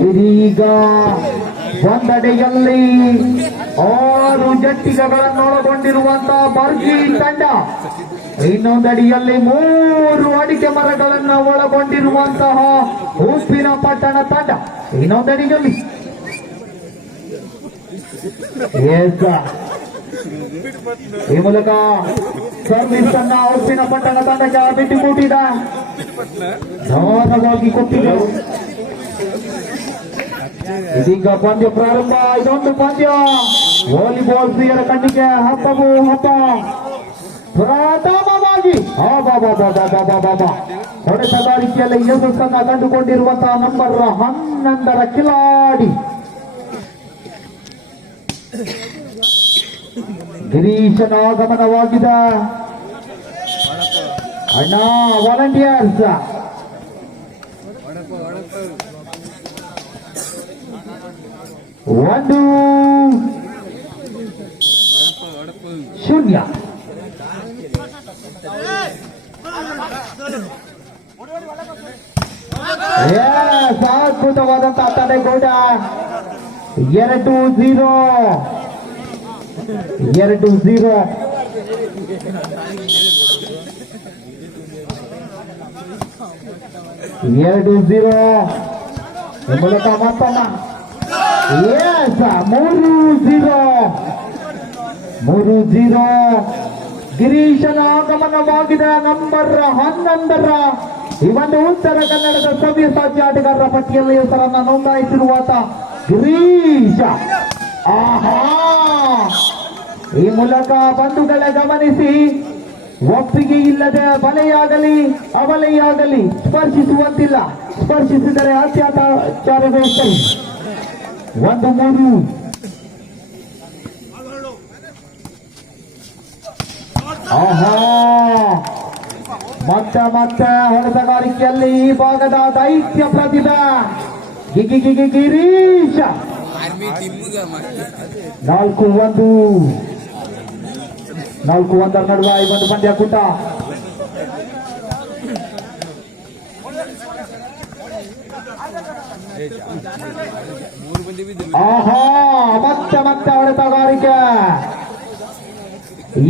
ಇದೀಗ ಒಂದಡೆಯಲ್ಲಿ ಆರು ಜಟ್ಟಿಗಳನ್ನು ಒಳಗೊಂಡಿರುವಂತಹ ಬರ್ಗಿ ತಂಡ. ಇನ್ನೊಂದಡಿಯಲ್ಲಿ ಮೂರು ಅಡಿಕೆ ಮರಗಳನ್ನು ಒಳಗೊಂಡಿರುವಂತಹ ಉಪ್ಪಿನ ಪಟ್ಟಣ ತಂಡ. ಇನ್ನೊಂದಡಿಯಲ್ಲಿ ಈ ಮೂಲಕ ಸರ್ವಿಸ್ ಅನ್ನ ಉಪ್ಪಿನ ಪಟ್ಟಣ ತಂಡಕ್ಕೆ ಬಿಟ್ಟು ಕೊಟ್ಟಿದ ಸಮಾನವಾಗಿ ಕೊಟ್ಟಿದ್ದರು ಇದೀಗ ಪಂದ್ಯ ಪ್ರಾರಂಭ. ಇದೊಂದು ಪಂದ್ಯ. ವಾಲಿಬಾಲ್ ಪ್ರಿಯರ ಕಣ್ಣಿಗೆ ಹಬ್ಬವು ಹಬ್ಬ. ಪ್ರಥಮವಾಗಿ. ಹೊಡೆತಗಾರಿಕೆಯಲ್ಲಿ ಯಶಸ್ಸನ್ನ ಕಂಡುಕೊಂಡಿರುವಂತಹ ನಂಬರ್ ಹನ್ನೊಂದರ ಕಿಲಾಡಿ. ಗಿರೀಶನ ಆಗಮನವಾಗಿದೆ ಅಣ್ಣ ವಾಲಂಟಿಯರ್ಸ್ ಒಂದು ಶೂನ್ಯ Yes, ಅದ್ಭುತವಾದಂತಹ ತಡೆಗೋಡ. ಎರಡು ಝೀರೋ ಎರಡು ಝೀರೋ ಎರಡು ಝೀರೋ ಮೂಲಕ ಮತ್ತೊಮ್ಮ ಮೂರು ಝೀರೋ ಮೂರು ಝೀರೋ ಗಿರೀಶನ ಆಗಮನವಾಗಿದೆ ನಂಬರ್ ಹನ್ನೊಂದರ. ಈ ಒಂದು ಉತ್ತರ ಕನ್ನಡದ ಸಭ್ಯ ಸಾಧ್ಯ ಆಟಗಾರರ ಪಟ್ಟಿಯಲ್ಲಿ ಹೆಸರನ್ನ ನೋಂದಾಯಿಸಿರುವಾತ ಗಿರೀಶ ಆಹಾ. ಈ ಮೂಲಕ ಬಂಧುಗಳ ಗಮನಿಸಿ, ಒಪ್ಪಿಗೆ ಇಲ್ಲದೆ ಬಲೆಯಾಗಲಿ ಅಬಲೆಯಾಗಲಿ ಸ್ಪರ್ಶಿಸುವಂತಿಲ್ಲ. ಸ್ಪರ್ಶಿಸಿದರೆ ಅತ್ಯಾಚಾರವೇ ಸರಿ ಒಂದು ಮೂರು. ಆಹಾ. ಮತ್ತೆ ಮತ್ತೆ ಹೊಡೆತಗಾರಿಕೆಯಲ್ಲಿ ಈ ಭಾಗದ ದೈತ್ಯ ಪ್ರತಿಭೆ. ಗಿಗಿ ಗಿಗಿ ಗಿರೀಶ ಆರ್ಮಿ ಟೀಮ್ಗ ನಾಲ್ಕು ಒಂದು ನಾಲ್ಕು ಒಂದರ ನಡುವೆ ಈ ಒಂದು ಪಂದ್ಯ ಕೂಟ ಮೂರು ಮಂದಿ ಬಿದ್ದರು ಆಹಾ ಮತ್ತೆ ಮತ್ತೆ ಹೊಡೆತಗಾರಿಕೆ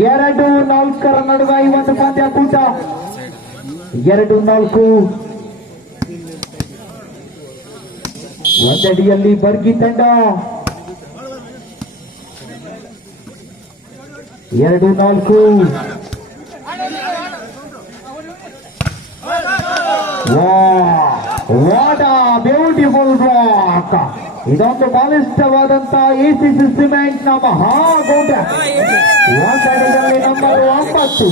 ಎರಡು ನಾಲ್ಕರ ನಡುವೆ ಈ ಒಂದು ಪಂದ್ಯ ಕೂಟ ಎರಡು ನಾಲ್ಕು ಒಂದಡಿಯಲ್ಲಿ ಬರ್ಗಿ ತಂಡ. ಎರಡು, ನಾಲ್ಕು. ಬ್ಯೂಟಿಫುಲ್ ರಾಕ್ ಇದೊಂದು ಬಲಿಷ್ಠವಾದಂತ ಎಸಿಸಿ ಸಿಮೆಂಟ್ನ ಮಹಾಗೌಡ ಒಂದಡಿಯಲ್ಲಿ ನಂಬರ್ ಒಂಬತ್ತು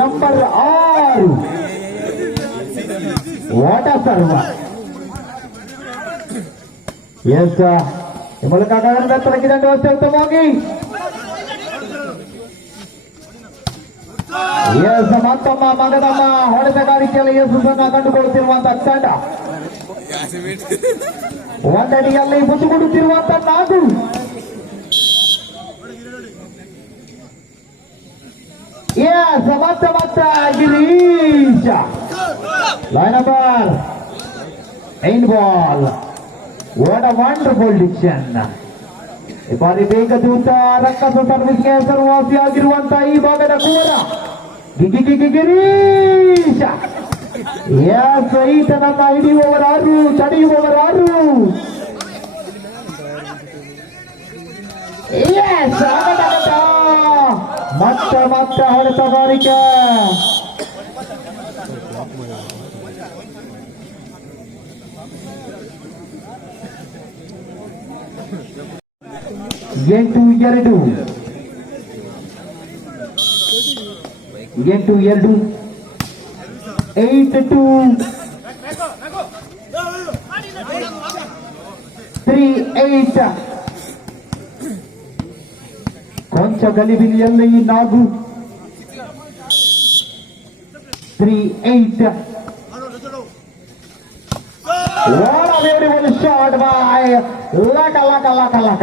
ನಂಬರ್ ಆರು. What a serve. ಎಸ್ ಈ ಮೂಲಕ ಎತ್ತರಕ್ಕಿದೆ ವ್ಯವಸ್ಥೆ ಉತ್ತಮವಾಗಿ ಎಸ್ ಮತ್ತೊಮ್ಮ ಮಗದಮ್ಮ ಹೊಡೆತಗಾರಿಕೆಯಲ್ಲಿ ಯಶಸ್ಸನ್ನ ಕಂಡುಕೊಳ್ಳುತ್ತಿರುವಂತಹ ತಂಡ. ಒಂದಡಿಯಲ್ಲಿ ಮುತ್ತುಕೊಡುತ್ತಿರುವಂತಹ ನಾಗು ಎಸ್ ಮತ್ತೆ ಮತ್ತೆ ಗಿರೀಶ. ಲೈನ್ ನಂಬರ್ ಏನ್ ball what a wonderful diction ಈ ಬಾರಿ ಬೇಗ ದೂತ ರಕ್ಕಸ ಸರ್ವಿಸ್ಗೆ ಹೆಸರುವಾಸಿಯಾಗಿರುವಂತಹ ಈ ಭಾಗದ ಕೂರ ಗಿಗಿ ಗಿಗಿ ಗಿರೀಶ ಎಸ್ ಈತನನ್ನ ಹಿಡಿಯುವವರಾರು ತಡೆಯುವವರಾರು ಎಸ್ ಮತ್ತೆ ಮತ್ತೆ ಹೊಡೆತಗಾರಿಕೆ ಎಂಟು ಎರಡು ಎಂಟು ಎರಡು ಏಟ್ ಟು ತ್ರೀ ಏಟ್ ಕೊಂಚ ಗಲಿಬಿಲಿಯಲ್ಲಿ ನಾಗು three eight What a beautiful shot by ಲಕ ಲಕ ಲಕ ಲಕ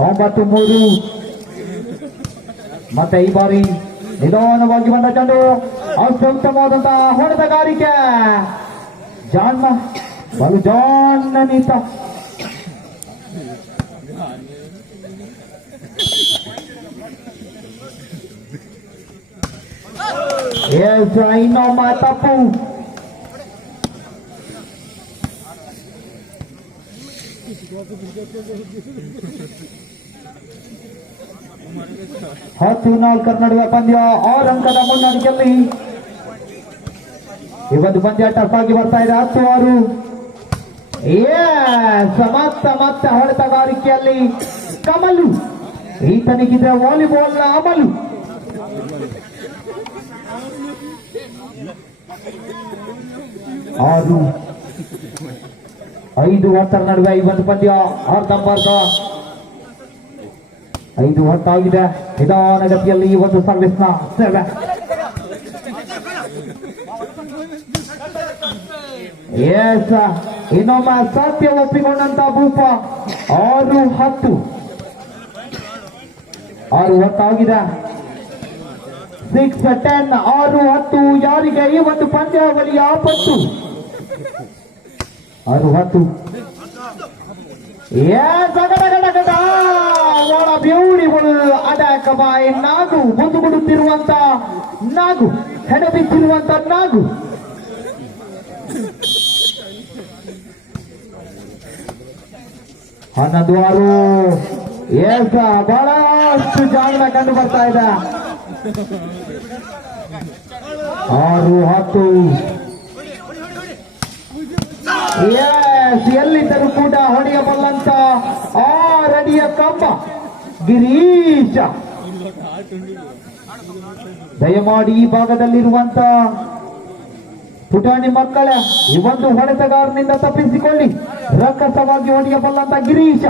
ಒಂಬತ್ತು ಮೂರು ಮತ್ತೆ ಈ ಬಾರಿ ನಿಧಾನವಾಗಿ ಬಂದ ಚೆಂಡು ಅತ್ಯುತ್ತಮವಾದಂತಹ ಹೊಡೆತಗಾರಿಕೆ ಜಾನ್ ಬಲು ಜಾನ್ ನೀತ ಎಸ್ ಇನ್ನೊಮ್ಮ ತಪ್ಪು ಹತ್ತು ನಾಲ್ಕರ ನಡುವೆ ಪಂದ್ಯ ಆರು ಅಂಕದ ಮುನ್ನಡೆಯಲ್ಲಿ ಇವತ್ತು ಪಂದ್ಯ ಟಫ್ ಆಗಿ ಬರ್ತಾ ಇದೆ. ಹತ್ತು ಆರು. ಎಸ್ ಮತ್ತ ಮತ್ತೆ ಹೊಡೆತಗಾರಿಕೆಯಲ್ಲಿ ಕಮಲು. ಈತನಿಗಿದೆ ವಾಲಿಬಾಲ್ನ ಅಮಲು. ಆರು. ಐದು ಹತ್ತರ ನಡುವೆ ಐವತ್ತು ಪಂದ್ಯ ಅರ್ಧಂಬರ್ಧ ಐದು ಹೊತ್ತಾಗಿದೆ ನಿಧಾನಗತಿಯಲ್ಲಿ ಈ ಒಂದು ಸರ್ವಿಸ್ನ ಸೇವೆ. ಎಸ್ ಇನ್ನೊಮ್ಮೆ ಸತ್ಯ ಒಪ್ಪಿಕೊಂಡಂತ ಭೂಪ ಆರು ಹತ್ತು. ಆರು ಹೊತ್ತಾಗಿದೆ ಸಿಕ್ಸ್ ಟೆನ್ ಆರು ಹತ್ತು, ಯಾರಿಗೆ ಈ ಒಂದು ಪಂದ್ಯಾವಳಿಯ ಆಪತ್ತು? ಆರು ಹತ್ತು. ಬ್ಯೂಟಿಫುಲ್ ಅಟ್ಯಾಕ್ ಬಾಯಿ ನಾಗು, ಬಂದು ಬಿಡುತ್ತಿರುವಂತ ನಾಗು ಹೆಣಬಿತ್ತಿರುವಂತ ನಾಗು. ಹನ್ನೊಂದು ಆರು ಏಸ ಬಹಳಷ್ಟು ಜಾಗರ ಕಂಡು ಬರ್ತಾ ಇದೆ. ಆರು ಹತ್ತು. ಎಲ್ಲಿದ್ದರೂ ಕೂಡ ಹೊಡೆಯಬಲ್ಲಂತ ಆರಡಿಯ ಕಂಬ. ಗಿರೀಶ. ದಯಮಾಡಿ ಈ ಭಾಗದಲ್ಲಿರುವಂತ ಪುಟಾಣಿ ಮಕ್ಕಳ, ಈ ಒಂದು ಹೊಡೆತಗಾರನಿಂದ ತಪ್ಪಿಸಿಕೊಳ್ಳಿ. ರಕ್ಕಸವಾಗಿ ಹೊಡೆಯಬಲ್ಲಂತ ಗಿರೀಶ.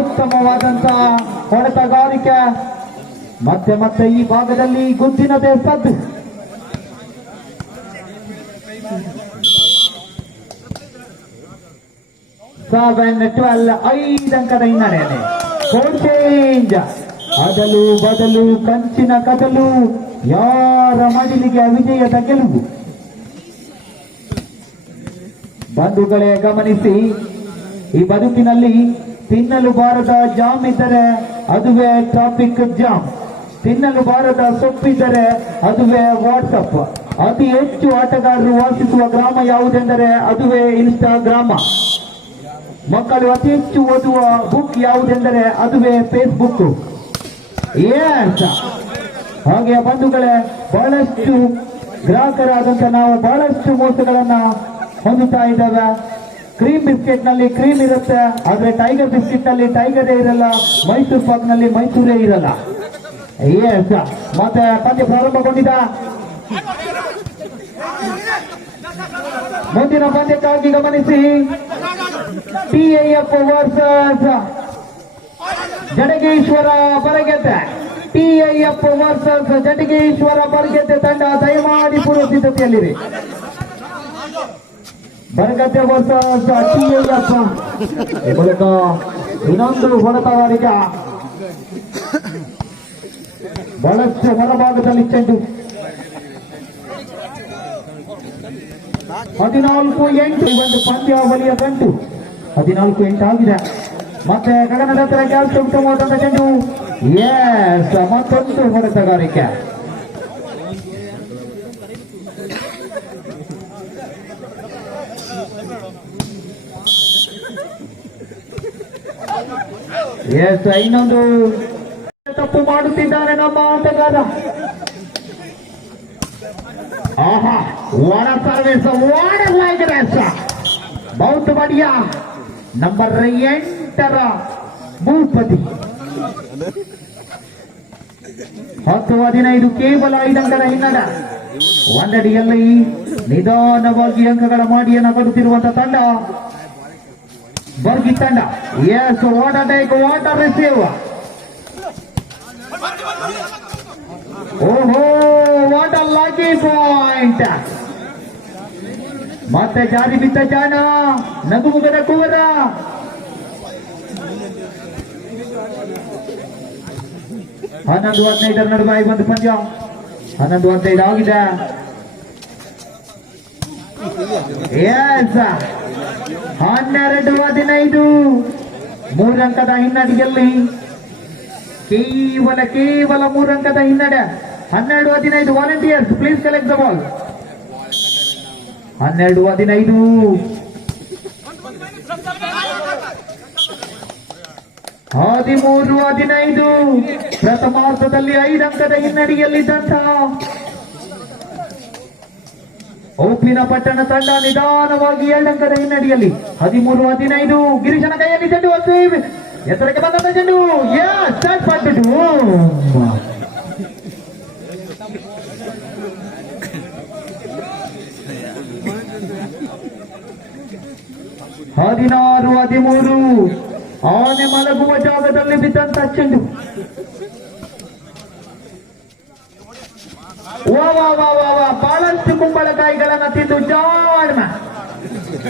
ಉತ್ತಮವಾದಂತ ಹೊಡೆತಗಾರಿಕೆ. ಮತ್ತೆ ಮತ್ತೆ ಈ ಭಾಗದಲ್ಲಿ ಗುದ್ದಿನದೇ ಸದ್ದು. ಸೆವೆನ್ ಟ್ವೆಲ್ ಐದು ಅಂಕದ ಹಿನ್ನಡೆಯಲ್ಲಿ. ಚೇಂಜ್ ಅದಲು ಬದಲು, ಕಂಚಿನ ಕದಲು. ಯಾರ ಮಡಿಲಿಗೆ ವಿಜಯದ ಗೆಲುವು? ಬಂಧುಗಳೇ ಗಮನಿಸಿ, ಈ ಬದುಕಿನಲ್ಲಿ ತಿನ್ನಲು ಬಾರದ ಜಾಮ್ ಇದ್ದರೆ ಅದುವೇ ಟ್ರಾಫಿಕ್ ಜಾಮ್ ತಿನ್ನಲು ಬಾರದ ಸೊಪ್ಪಿದ್ದರೆ ಅದುವೇ ವಾಟ್ಸಪ್ ಅತಿ ಹೆಚ್ಚು ಆಟಗಾರರು ವಾಸಿಸುವ ಗ್ರಾಮ ಯಾವುದೆಂದರೆ ಅದುವೇ ಇನ್ಸ್ಟಾಗ್ರಾಮ ಮಕ್ಕಳು ಅತಿ ಹೆಚ್ಚು ಓದುವ ಬುಕ್ ಯಾವುದೆಂದರೆ ಅದುವೇ ಫೇಸ್ಬುಕ್ ಏನ್ ಹಾಗೆ ಬಂಧುಗಳೇ, ಬಹಳಷ್ಟು ಗ್ರಾಹಕರಾದಂತ ನಾವು ಬಹಳಷ್ಟು ಮೋಸಗಳನ್ನ ಹೊಂದುತ್ತಾ ಇದ್ದಾವೆ. ಕ್ರೀಮ್ ಬಿಸ್ಕೆಟ್ನಲ್ಲಿ ಕ್ರೀಮ್ ಇರುತ್ತೆ, ಆದ್ರೆ ಟೈಗರ್ ಬಿಸ್ಕೆಟ್ನಲ್ಲಿ ಟೈಗರೇ ಇರಲ್ಲ ಮೈಸೂರು ಪಾಕ್ನಲ್ಲಿ ಮೈಸೂರೇ ಇರಲ್ಲ. ಎಸ್ ಮತ್ತೆ ಪಂದ್ಯ ಪ್ರಾರಂಭಗೊಂಡಿದ. ಮುಂದಿನ ಪಂದ್ಯಕ್ಕಾಗಿ ಗಮನಿಸಿ TAF versus Jadageshwara Baragedde. TIF versus Jadageshwara Baragedde ತಂಡ ದಯಮಾಡಿ ಪೂರ್ವ ಸಿದ್ಧತೆಯಲ್ಲಿದೆ ಬರಗದ್ದೆ ವರ್ಸಸ್ ಟಿಐಎಫ್ ಈ ಮೂಲಕ ಇನ್ನೊಂದು ಹೊಡೆತಗಾರಿಕೆ ಬಹಳಷ್ಟು ಹೊರಭಾಗದಲ್ಲಿ ಚೆಂಡು. ಹದಿನಾಲ್ಕು ಎಂಟು ಒಂದು ಪಂದ್ಯಾವಳಿಯ ಗಂಟು. ಹದಿನಾಲ್ಕು ಎಂಟು ಆಗಿದೆ. ಮತ್ತೆ ಗಗನದ ಹತ್ರ ಕೆಲಸ ಉತ್ತಮವಾದಂತ ಚೆಂಡು. ಎಸ್ ಮತ್ತೊಂದು ಹೊಡೆತಗಾರಿಕೆ ಎಸ್ ಇನ್ನೊಂದು. ತಪ್ಪು ಮಾಡುತ್ತಿದ್ದಾರೆ ನಮ್ಮ ಆಟಗಾರ. ಆಹಾ ವಾಡ ಸರ್ವಿಸ್ ಬೌದ್ಧ ಬಡಿಯ ನಂಬರ್ ಎಂಟರ ಭೂಪತಿ. ಹತ್ತು ಹದಿನೈದು ಕೇವಲ ಐದು ಅಂಕದ ಹಿನ್ನಡ. ಒಂದಡಿಯಲ್ಲಿ ನಿಧಾನವಾಗಿ ಅಂಕಗಳ ಮಾಡಿಯನ್ನು ಬರುತ್ತಿರುವಂತ ತಂಡ. ಬರ್ಗಿ ತಂಡ. Yes water take water receive ಓಹೋ ವಾಟ್ ಅ ಮತ್ತೆ ಜಾರಿ ಬಿದ್ದ ಜಾಣ, ನಗುಮುಗದ ಕುವರ. ಹನ್ನೊಂದು ಹದಿನೈದರ ನಡುವೆ ಆಗಿ ಬಂದು ಪಂದ್ಯ. ಹನ್ನೊಂದು ಹದಿನೈದು ಆಗಿದೆ. ಹನ್ನೆರಡು ಹದಿನೈದು. ಮೂರಂಕದ ಹಿನ್ನಡೆಯಲ್ಲಿ ಕೇವಲ ಕೇವಲ ಮೂರಂಕದ ಹಿನ್ನಡೆ. ಹನ್ನೆರಡು ಹದಿನೈದು volunteers please collect the ball ಹನ್ನೆರಡು ಹದಿನೈದು. ಹದಿಮೂರು ಹದಿನೈದು. ಪ್ರಥಮಾರ್ಥದಲ್ಲಿ ಐದು ಅಂಕದ ಹಿನ್ನಡೆಯಲ್ಲಿದ್ದಂಥ ಉಪ್ಪಿನ ಪಟ್ಟಣ ತಂಡ ನಿಧಾನವಾಗಿ ಎರಡು ಅಂಕದ ಹಿನ್ನಡೆಯಲ್ಲಿ. ಹದಿಮೂರು ಹದಿನೈದು. ಗಿರೀಶನ ಕೈಯಲ್ಲಿ ಚೆಂಡು ಎತ್ತರಕ್ಕೆ ಬಂದಂತ ಚೆಂಡು. ಸ್ಟಾರ್ಟ್ ಮಾಡಿಬಿಟ್ಟು ಹದಿನಾರು ಹದಿಮೂರು ಆನೆ ಮಲಗುವ ಜಾಗದಲ್ಲಿ ಬಿದ್ದಂತ ಚೆಂಡು ವಾ ವಾ ವಾ ವಾ ವಾ ಬಹಳಷ್ಟು ಕುಂಬಳಕಾಯಿಗಳನ್ನ ತಿಂದು ಜಾಣ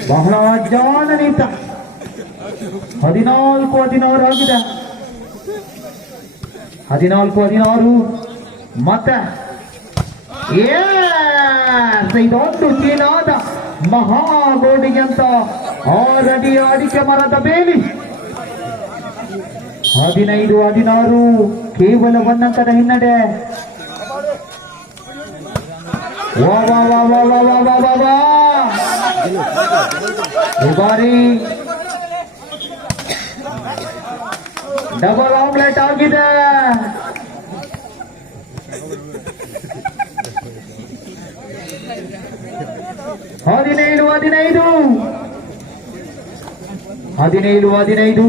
ಬಹಳ ಜಾಣ ನಿಂತ ಹದಿನಾಲ್ಕು ಹದಿನಾರು ಆಗಿದೆ ಹದಿನಾಲ್ಕು ಹದಿನಾರು ಮತ್ತೆ Yes! ಇದೊಂದು ಚೀನಾದ ಮಹಾಗೋಡಿಗೆಂತ ಆರಡಿ ಅಡಿಕೆ ಮರದ ಬೇಲಿ ಹದಿನೈದು ಹದಿನಾರು ಕೇವಲ ಒಂದಂಕದ ಹಿನ್ನಡೆ ವಾ ವಾ ವಾ ವಾ ವಾ ವಾ ವಾ ವಾ ವಾ ಈ ಬಾರಿ ಡಬಲ್ ಆಮ್ಲೆಟ್ ಆಗಿದೆ ಹದಿನೇಳು, ಹದಿನೈದು. ಹದಿನೈದು ಹದಿನೈದು.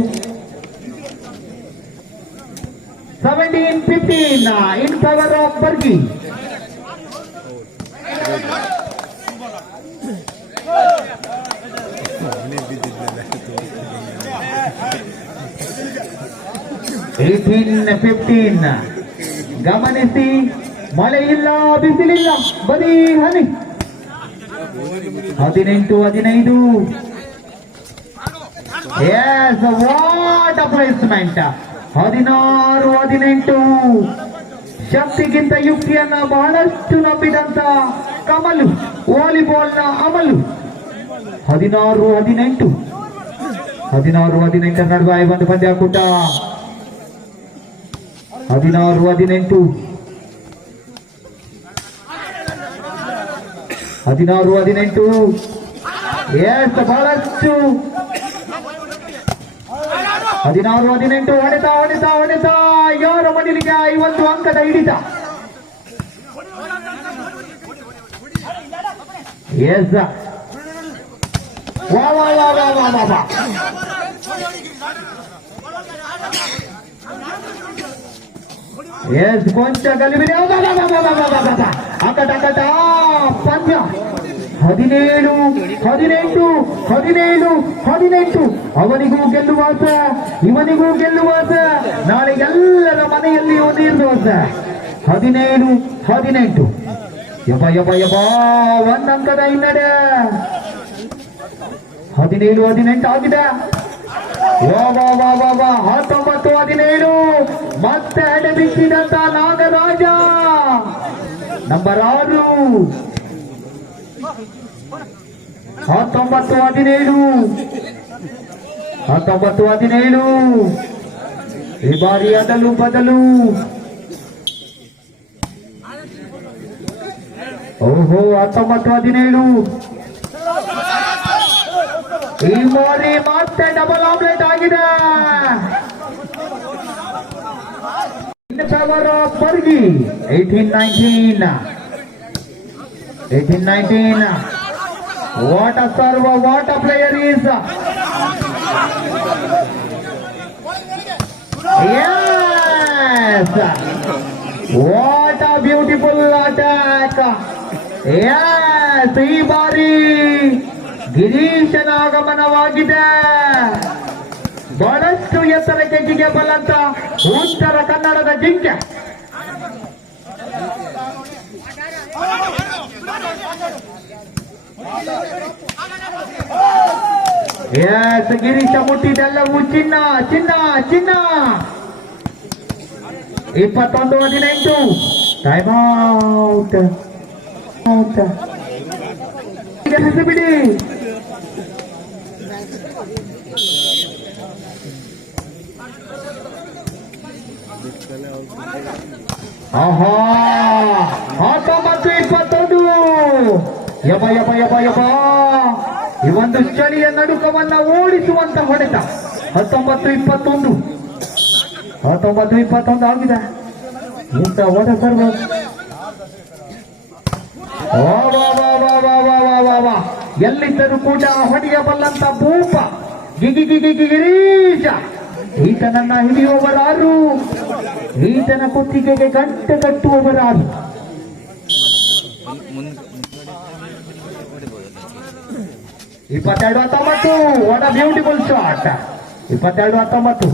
Seventeen fifteen in power off Bargi eighteen fifteen ಗಮನಿಸಿ, ಮಳೆ ಇಲ್ಲ, ಬಿಸಿಲಿಲ್ಲ, ಬರೀ ಹನಿ. ಹದಿನೆಂಟು ಹದಿನೈದು ಎಸ್ ವಾಟ್ ಪ್ಲೇಸ್ಮೆಂಟ್ ಹದಿನಾರು ಹದಿನೆಂಟು ಶಕ್ತಿಗಿಂತ ಯುಕ್ತಿಯನ್ನ ಬಹಳಷ್ಟು ನಂಬಿದಂತ ಕಮಲು ವಾಲಿಬಾಲ್ನ ಅಮಲು ಹದಿನಾರು ಹದಿನೆಂಟು ಹದಿನಾರು ಹದಿನೆಂಟರ ನಡುವೆ ಒಂದು ಪಂದ್ಯಾಕೂಟ ಹದಿನಾರು ಹದಿನೆಂಟು ಹದಿನಾರು ಹದಿನೆಂಟು ಎಸ್ ಬಹಳಷ್ಟು ಹದಿನಾರು ಹದಿನೆಂಟು ಹೊಡೆತ ಹೊಡೆತ ಹೊಡೆತ ಯಾರ ಮಡಿಲಿಗೆ ಐವತ್ತು ಅಂಕದ ಹಿಡಿತ ಎಸ್ ವಾ ವಾ ವಾ ವಾ ವಾ ವಾ ವಾ ಎಸ್ ಕೊಂಚ ಗಲಿಬಿಲಿ ಅಕಟ ಅಕಟ ಪಂದ್ಯ ಹದಿನೇಳು ಹದಿನೆಂಟು ಹದಿನೇಳು ಹದಿನೆಂಟು ಅವನಿಗೂ ಗೆಲ್ಲುವಾಸ ಇವನಿಗೂ ಗೆಲ್ಲುವಾಸ ನಾಳೆ ಎಲ್ಲರ ಮನೆಯಲ್ಲಿ ಒಂದಿರುವಾಸ ಹದಿನೇಳು ಹದಿನೆಂಟು ಯಬ ಯಬ ಯಬ ಒಂದಂಕದ ಹಿನ್ನಡೆ ಹದಿನೇಳು ಹದಿನೆಂಟು ಆಗಿದೆ ವಾ ವಾ ವಾ ವಾ ವಾ ಹತ್ತೊಂಬತ್ತು ಹದಿನೇಳು ಮತ್ತೆ ಎಡೆ ಬಿಚ್ಚಿದಂತ ನಾಗರಾಜ ನಂಬರ್ ಆರು ಹತ್ತೊಂಬತ್ತು ಹದಿನೇಳು ಹತ್ತೊಂಬತ್ತು ಹದಿನೇಳು ಈ ಬಾರಿ ಅದಲು ಬದಲು ಓಹೋ ಹತ್ತೊಂಬತ್ತು ಹದಿನೇಳು ಈ ಬಾರಿ ಮತ್ತೆ ಡಬಲ್ ಆಮ್ಲೆಟ್ ಆಗಿದೆ the power of Pargi. 1819. 1819. What a serve, what a player is. Yes. What a beautiful attack. Yes. ಈ ಬಾರಿ Nagamana ಆಗಮನವಾಗಿದೆ ಬಹಳಷ್ಟು ಎತ್ತರಕ್ಕೆ ಜಿಗೆ ಬಲ್ಲಂತ ಉತ್ತರ ಕನ್ನಡದ ಜಿಂಕೆ. ಎಸ್, ಗಿರೀಶ ಮುಟ್ಟಿದೆಲ್ಲವೂ ಚಿನ್ನ ಚಿನ್ನ ಚಿನ್ನ. ಇಪ್ಪತ್ತೊಂದು, ಹದಿನೆಂಟು. ಟೈಮ್ ಔಟ್ ಔಟ್ ಬಿಡಿ. ಆಹಾ! ಆಟ ಮತ್ತು ಇಪ್ಪತ್ತೊಂದು ಯಬ ಯಬ ಯಬ ಯಬ ಈ ಒಂದು ಚಳಿಯ ನಡುಕವನ್ನ ಓಡಿಸುವಂತ ಹೊಡೆತ. ಹತ್ತೊಂಬತ್ತು ಇಪ್ಪತ್ತೊಂದು. ಹತ್ತೊಂಬತ್ತು ಇಪ್ಪತ್ತೊಂದು ಆಗಿದೆ. ಇಂಥ ಹೊಡೆತರು ಎಲ್ಲಿದ್ದರೂ ಕೂಡ ಹೊಡೆಯಬಲ್ಲಂತ ಭೂಪ ಗಿಗಿ ಗಿಗಿ ಗಿಗಿರೀಶ ಈತನನ್ನ ಹಿಡಿಯುವವರಾರು. ಈತನ ಕುತ್ತಿಗೆಗೆ ಗಂಟೆ ಕಟ್ಟುವವರಾದ ಇಪ್ಪತ್ತೆರಡು ಹತ್ತೊಂಬತ್ತು. ವಾಟ್ ಅ ಬ್ಯೂಟಿಫುಲ್ ಶಾಟ್ ಇಪ್ಪತ್ತೆರಡು ಹತ್ತೊಂಬತ್ತು.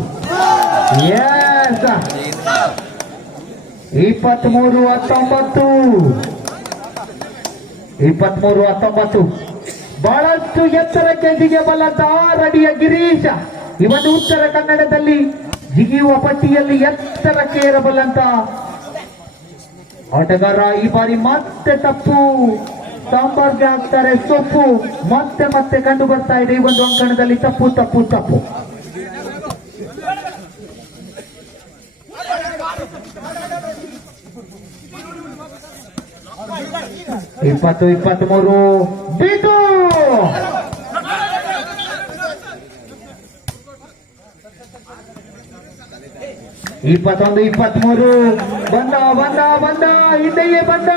ಎಸ್ ಇಪ್ಪತ್ಮೂರು ಹತ್ತೊಂಬತ್ತು. ಇಪ್ಪತ್ಮೂರು ಹತ್ತೊಂಬತ್ತು. ಬಹಳಷ್ಟು ಎತ್ತರಕ್ಕೆ ಜಿಗಿಯಬಲ್ಲಂತ ತಾರಡಿಯ ಗಿರೀಶ. ಇವನು ಉತ್ತರ ಕನ್ನಡದಲ್ಲಿ ಜಿಗಿಯುವ ಪಟ್ಟಿಯಲ್ಲಿ ಎತ್ತರಕ್ಕೆ ಏರಬಲ್ಲಂತ ಆಟಗಾರ ಈ ಬಾರಿ ಮತ್ತೆ ತಪ್ಪು. ಸಾಂಬಾರ್ಗೆ ಹಾಕ್ತಾರೆ, ಸೊಪ್ಪು. ಮತ್ತೆ ಮತ್ತೆ ಕಂಡು ಬರ್ತಾ ಇದೆ ಈ ಒಂದು ಅಂಕಣದಲ್ಲಿ. ತಪ್ಪು ತಪ್ಪು ತಪ್ಪು. ಇಪ್ಪತ್ತು, ಇಪ್ಪತ್ಮೂರು. ಬಿಟ್ಟು ಇಪ್ಪತ್ತೊಂದು, ಇಪ್ಪತ್ಮೂರು. ಬಂದ ಬಂದ ಬಂದ. ಹಿಂದೆಯೇ ಬಂದ.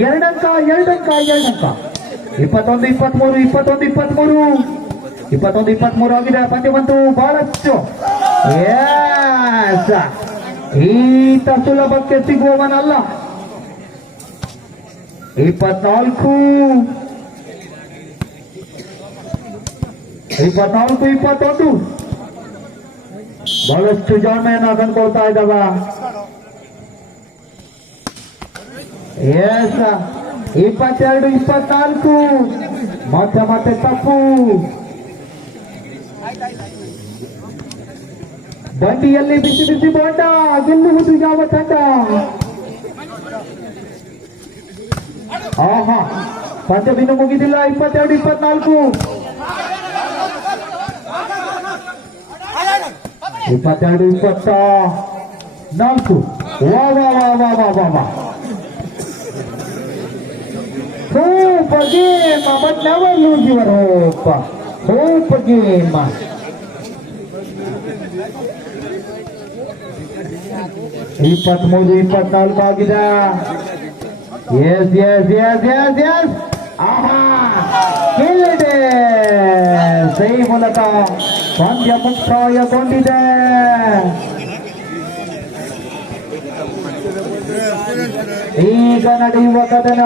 ಎರಡಂಕ ಎರಡಂಕ ಎರಡಂಕ ಇಪ್ಪತ್ತೊಂದು, ಇಪ್ಪತ್ಮೂರು ಇಪ್ಪತ್ತೊಂದು ಇಪ್ಪತ್ಮೂರು. ಇಪ್ಪತ್ತೊಂದು, ಇಪ್ಪತ್ಮೂರು ಆಗಿದೆ. ಪಂದ್ಯ ಬಂತು. ಬಹಳಷ್ಟು. ಈತ ಸುಲಭಕ್ಕೆ ಸಿಗುವವನಲ್ಲ. ಇಪ್ಪತ್ನಾಲ್ಕು. ಇಪ್ಪತ್ನಾಲ್ಕು, ಇಪ್ಪತ್ತೊಂದು. ಬಹಳಷ್ಟು ಜಾಣ್ಮೆಯನ್ನ ತಂದ್ಕೊಳ್ತಾ ಇದ್ದಾವ ಎಸ್ ಇಪ್ಪತ್ತೆರಡು ಇಪ್ಪತ್ನಾಲ್ಕು ಮತ್ತೆ ಮತ್ತೆ ತಪ್ಪು ಬಂಡಿಯಲ್ಲಿ ಬಿಸಿ ಬಿಸಿ ಬೋಂಡ ಗೆಲ್ಲುವುದು ಯಾವ ತಂಡ ಆಹಾ ಪಂದ್ಯವಿನ್ನು ಮುಗಿದಿಲ್ಲ ಇಪ್ಪತ್ತೆರಡು ಇಪ್ಪತ್ನಾಲ್ಕು ಇಪ್ಪತ್ತೆರಡು ಇಪ್ಪತ್ತ ನಾಲ್ಕು ವಾ ವಾ ವಾ ವಾ ವಾ ವಾ ವಾ Super game, but never lose your hope. Super game. ಇಪ್ಪತ್ಮೂರು ಇಪ್ಪತ್ನಾಲ್ಕು ಆಗಿದೆ yes yes yes yes yes ಸೈ ಮೂಲಕ ಪಂದ್ಯ ಮುಕ್ತಾಯಗೊಂಡಿದೆ. ಈಗ ನಡೆಯುವ ಕದನ